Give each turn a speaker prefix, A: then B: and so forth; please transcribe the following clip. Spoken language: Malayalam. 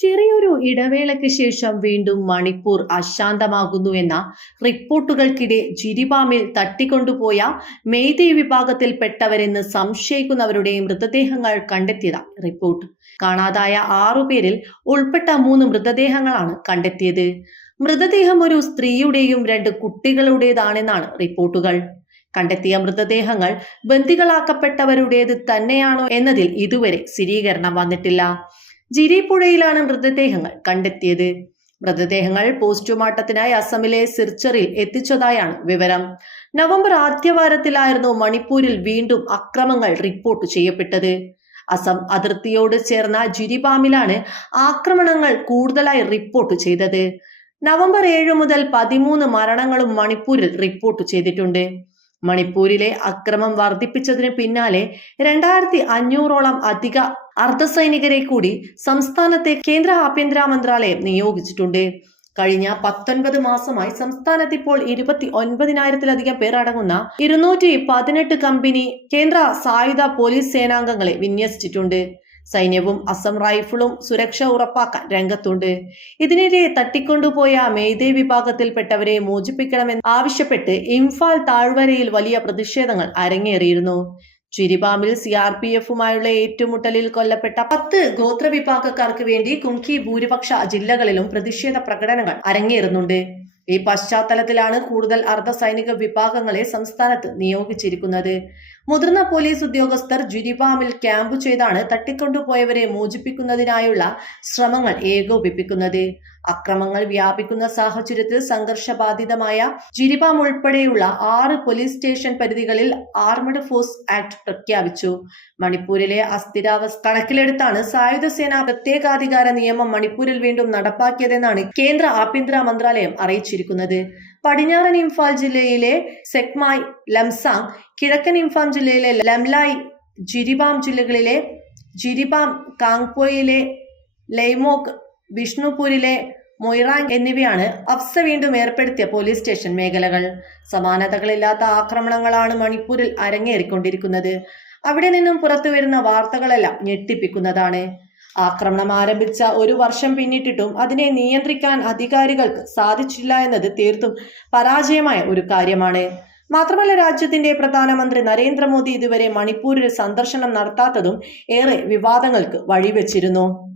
A: ചെറിയൊരു ഇടവേളയ്ക്ക് ശേഷം വീണ്ടും മണിപ്പൂർ അശാന്തമാകുന്നു എന്ന റിപ്പോർട്ടുകൾക്കിടെ ജിരിബാമിൽ തട്ടിക്കൊണ്ടുപോയ മെയ്തേ വിഭാഗത്തിൽപ്പെട്ടവരെന്ന് സംശയിക്കുന്നവരുടെ മൃതദേഹങ്ങൾ കണ്ടെത്തിയതാ റിപ്പോർട്ട്. കാണാതായ ആറുപേരിൽ ഉൾപ്പെട്ട മൂന്ന് മൃതദേഹങ്ങളാണ് കണ്ടെത്തിയത്. മൃതദേഹം ഒരു സ്ത്രീയുടെയും രണ്ട് കുട്ടികളുടേതാണെന്നാണ് റിപ്പോർട്ടുകൾ. കണ്ടെത്തിയ മൃതദേഹങ്ങൾ ബന്ദികളാക്കപ്പെട്ടവരുടേത് തന്നെയാണോ എന്നതിൽ ഇതുവരെ സ്ഥിരീകരണം വന്നിട്ടില്ല. ജിരിപുഴയിലാണ് മൃതദേഹങ്ങൾ കണ്ടെത്തിയത്. മൃതദേഹങ്ങൾ പോസ്റ്റ്മോർട്ടത്തിനായി അസമിലെ സിർച്ചറിൽ എത്തിച്ചതായാണ് വിവരം. നവംബർ ആദ്യവാരത്തിലായിരുന്നു മണിപ്പൂരിൽ വീണ്ടും അക്രമങ്ങൾ റിപ്പോർട്ട് ചെയ്യപ്പെട്ടത്. അസം അതിർത്തിയോട് ചേർന്ന ജിരിബാമിലാണ് ആക്രമണങ്ങൾ കൂടുതലായി റിപ്പോർട്ട് ചെയ്തത്. നവംബർ ഏഴ് മുതൽ പതിമൂന്ന് മരണങ്ങളും മണിപ്പൂരിൽ റിപ്പോർട്ട് ചെയ്തിട്ടുണ്ട്. മണിപ്പൂരിലെ അക്രമം വർദ്ധിപ്പിച്ചതിന് പിന്നാലെ രണ്ടായിരത്തി അഞ്ഞൂറോളം അധിക അർദ്ധസൈനികരെ കൂടി സംസ്ഥാനത്തെ കേന്ദ്ര ആഭ്യന്തര മന്ത്രാലയം നിയോഗിച്ചിട്ടുണ്ട്. കഴിഞ്ഞ പത്തൊൻപത് മാസമായി സംസ്ഥാനത്ത് ഇപ്പോൾ ഇരുപത്തി ഒൻപതിനായിരത്തിലധികം പേർ അടങ്ങുന്ന ഇരുന്നൂറ്റി പതിനെട്ട് കമ്പനി കേന്ദ്ര സായുധ പോലീസ് സേനാംഗങ്ങളെ വിന്യസിച്ചിട്ടുണ്ട്. സൈന്യവും അസം റൈഫിളും സുരക്ഷ ഉറപ്പാക്കാൻ രംഗത്തുണ്ട്. ഇതിനിടെ തട്ടിക്കൊണ്ടുപോയ മെയ്തേ വിഭാഗത്തിൽപ്പെട്ടവരെ മോചിപ്പിക്കണമെന്ന് ആവശ്യപ്പെട്ട് ഇംഫാൽ താഴ്വരയിൽ വലിയ പ്രതിഷേധങ്ങൾ അരങ്ങേറിയിരുന്നു. ചിരിബാമിൽ സി ആർ പി എഫുമായുള്ള ഏറ്റുമുട്ടലിൽ കൊല്ലപ്പെട്ട പത്ത് ഗോത്രവിഭാഗക്കാർക്ക് വേണ്ടി കുംകി ഭൂരിപക്ഷ ജില്ലകളിലും പ്രതിഷേധ പ്രകടനങ്ങൾ അരങ്ങേറുന്നുണ്ട്. ഈ പശ്ചാത്തലത്തിലാണ് കൂടുതൽ അർദ്ധ സൈനിക വിഭാഗങ്ങളെ സംസ്ഥാനത്ത് നിയോഗിച്ചിരിക്കുന്നത്. മുതിർന്ന പോലീസ് ഉദ്യോഗസ്ഥർ ജിരിബാമിൽ ക്യാമ്പ് ചെയ്താണ് തട്ടിക്കൊണ്ടുപോയവരെ മോചിപ്പിക്കുന്നതിനായുള്ള ശ്രമങ്ങൾ ഏകോപിപ്പിക്കുന്നത്. അക്രമങ്ങൾ വ്യാപിക്കുന്ന സാഹചര്യത്തിൽ സംഘർഷബാധിതമായ ജിരിബാം ഉൾപ്പെടെയുള്ള ആറ് പോലീസ് സ്റ്റേഷൻ പരിധികളിൽ ആർമഡ് ഫോഴ്സ് ആക്ട് പ്രഖ്യാപിച്ചു. മണിപ്പൂരിലെ അസ്ഥിരാവസ്ഥ കണക്കിലെടുത്താണ് സായുധ സേന പ്രത്യേകാധികാര നിയമം മണിപ്പൂരിൽ വീണ്ടും നടപ്പാക്കിയതെന്നാണ് കേന്ദ്ര ആഭ്യന്തര മന്ത്രാലയം അറിയിച്ചിരിക്കുന്നത്. പടിഞ്ഞാറൻ ഇംഫാൽ ജില്ലയിലെ സെക്മായി ലംസാങ് കിഴക്കൻ ഇംഫാൽ ജില്ലയിലെ ലംലായ് ജിരിബാം ജില്ലകളിലെ ജിരിബാം കാങ്പോയിലെ ലൈമോക് വിഷ്ണുപൂരിലെ മൊയ്റാങ് എന്നിവയാണ് അഫ്സ വീണ്ടും ഏർപ്പെടുത്തിയ പോലീസ് സ്റ്റേഷൻ മേഖലകൾ. സമാനതകളില്ലാത്ത ആക്രമണങ്ങളാണ് മണിപ്പൂരിൽ അരങ്ങേറിക്കൊണ്ടിരിക്കുന്നത്. അവിടെ നിന്നും പുറത്തു വരുന്ന വാർത്തകളെല്ലാം ഞെട്ടിപ്പിക്കുന്നതാണ്. ആക്രമണം ആരംഭിച്ച ഒരു വർഷം പിന്നിട്ടിട്ടും അതിനെ നിയന്ത്രിക്കാൻ അധികാരികൾക്ക് സാധിച്ചില്ല എന്നത് തീർത്തും പരാജയമായ ഒരു കാര്യമാണ്. മാത്രമല്ല രാജ്യത്തിന്റെ പ്രധാനമന്ത്രി നരേന്ദ്രമോദി ഇതുവരെ മണിപ്പൂരിൽ സന്ദർശനം നടത്താത്തതും ഏറെ വിവാദങ്ങൾക്ക് വഴിവെച്ചിരുന്നു.